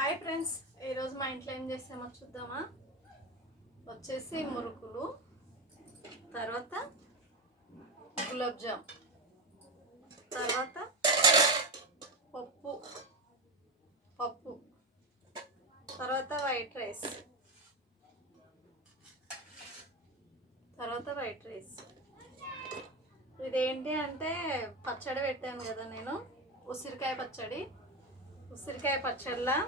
Hi friends, ఈరోజు మా ఇంట్లో ఏం చేసామో చూద్దామా. వచ్చేసి మురుకులు, తర్వాత గులాబ్ జామ్, తర్వాత పప్పు పప్పు తర్వాత వైట్ రైస్, ఇదేంటి అంటే పచ్చడి పెట్టాను కదా నేను, ఉసిరికాయ పచ్చడిలా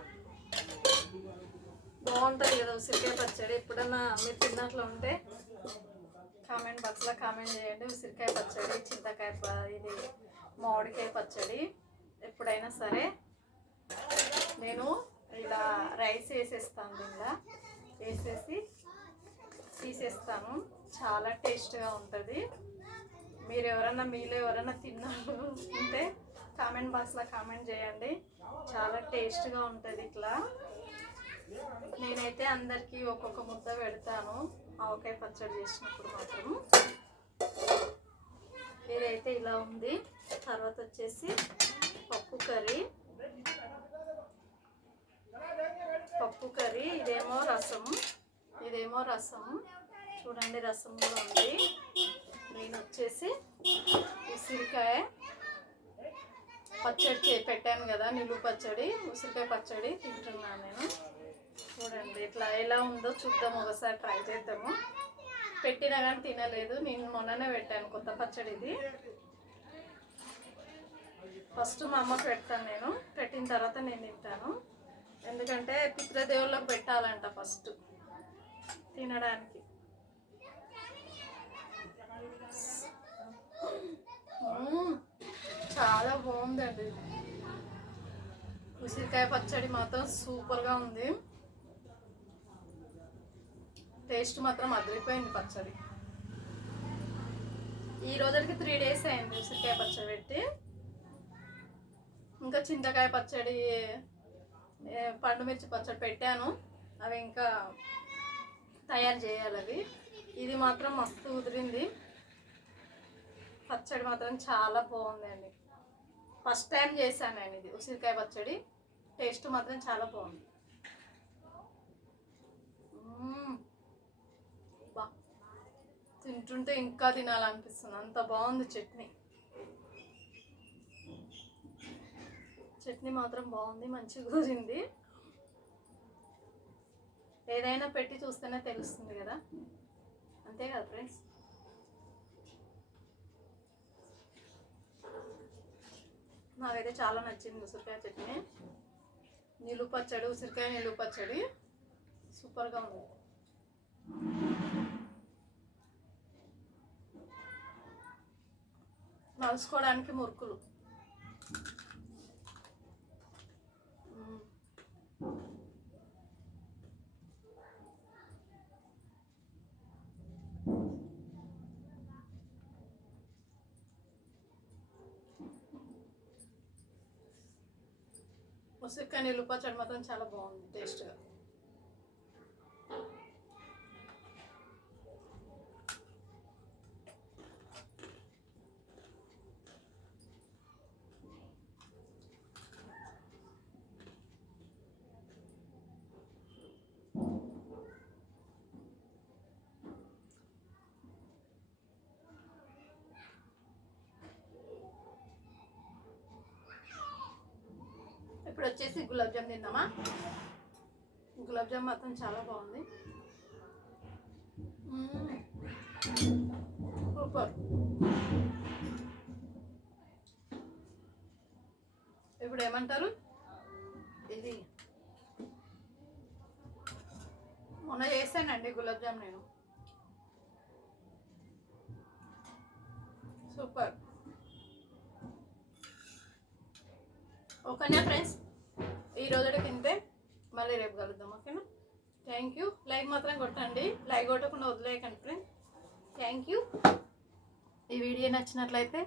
బాగుంటుంది కదా ఉసిరికాయ పచ్చడి. ఎప్పుడన్నా మీరు తిన్నట్లు ఉంటే కామెంట్ బాక్స్లో కామెంట్ చేయండి. ఉసిరికాయ పచ్చడి, చింతకాయ, ఇది మామిడికాయ పచ్చడి ఎప్పుడైనా సరే నేను ఇలా రైస్ వేసేస్తాను, దీనిలో వేసేసి తీసేస్తాను. చాలా టేస్ట్గా ఉంటుంది. మీలో ఎవరైనా తిన్నాను ఉంటే కామెంట్ బాక్స్లో కామెంట్ చేయండి. చాలా టేస్ట్గా ఉంటుంది. ఇట్లా నేనైతే అందరికీ ఒక్కొక్క ముద్ద పెడతాను ఆవకాయ పచ్చడి చేసినప్పుడు మాత్రం. ఇదైతే ఇలా ఉంది. తర్వాత వచ్చేసి పప్పు కర్రీ, ఇదేమో రసం చూడండి, రసం కూడా ఉంది. నేను వచ్చేసి ఉసిరికాయ పచ్చడి పెట్టాను కదా, నిలువ పచ్చడి, ఉసిరికాయ పచ్చడి తింటున్నాను నేను. చూడండి ఇట్లా ఎలా ఉందో చూద్దాం, ఒకసారి ట్రై చేద్దాము. పెట్టినా కానీ తినలేదు. నేను మొన్ననే పెట్టాను కొత్త పచ్చడి. ఇది ఫస్ట్ మా అమ్మకు పెడతాను నేను, పెట్టిన తర్వాత నేను తింటాను. ఎందుకంటే పితృదేవుళ్ళకి పెట్టాలంట ఫస్ట్ తినడానికి. చాలా బాగుందండి. ఉసిరికాయ పచ్చడి మాత్రం సూపర్గా ఉంది. టేస్ట్ మాత్రం అదిరిపోయింది పచ్చడి. ఈ రోజుకి 3 days అయింది ఉసిరికాయ పచ్చడి పెట్టి. ఇంకా చింతకాయ పచ్చడి, పండుమిర్చి పచ్చడి పెట్టాను, అవి ఇంకా తయారు చేయాలి అవి. ఇది మాత్రం మస్తు కుదిరింది. పచ్చడి మాత్రం చాలా బాగుందండి. ఫస్ట్ టైం చేశాను నేను ఇది ఉసిరికాయ పచ్చడి. టేస్ట్ మాత్రం చాలా బాగుంది. బా తింటుంటే ఇంకా తినాలనిపిస్తుంది, అంత బాగుంది. చట్నీ మాత్రం బాగుంది, మంచిగా కుదిరింది. ఏదైనా పెట్టి చూస్తేనే తెలుస్తుంది కదా, అంతే కదా ఫ్రెండ్స్. నాకైతే చాలా నచ్చింది ఉసిరికాయ చట్నీ. ఉసిరికాయ నిలువ పచ్చడి సూపర్గా ఉంది. నలుసుకోవడానికి మురుకులు. ఉసిరికాయ నిలువ పచ్చడి మాత్రం చాలా బాగుంది టేస్ట్గా. ఇప్పుడు వచ్చేసి గులాబ్ జామ్ తిందామా. గులాబ్ జామ్ మాత్రం చాలా బాగుంది, సూపర్. ఇప్పుడు ఏమంటారు, ఇది మొన్న చేశానండి గులాబ్ జామ్ నేను, సూపర్. ఓకేనా ఫ్రెండ్స్, ఈ రోజుకి తింటే మళ్ళీ రేపు కలుద్దాం. ఓకేనా, థ్యాంక్ యూ. లైక్ మాత్రం కొట్టండి, లైక్ కొట్టకుండా వదిలేయకండి ఫ్రెండ్స్. Thank you. ఈ వీడియో నచ్చినట్లయితే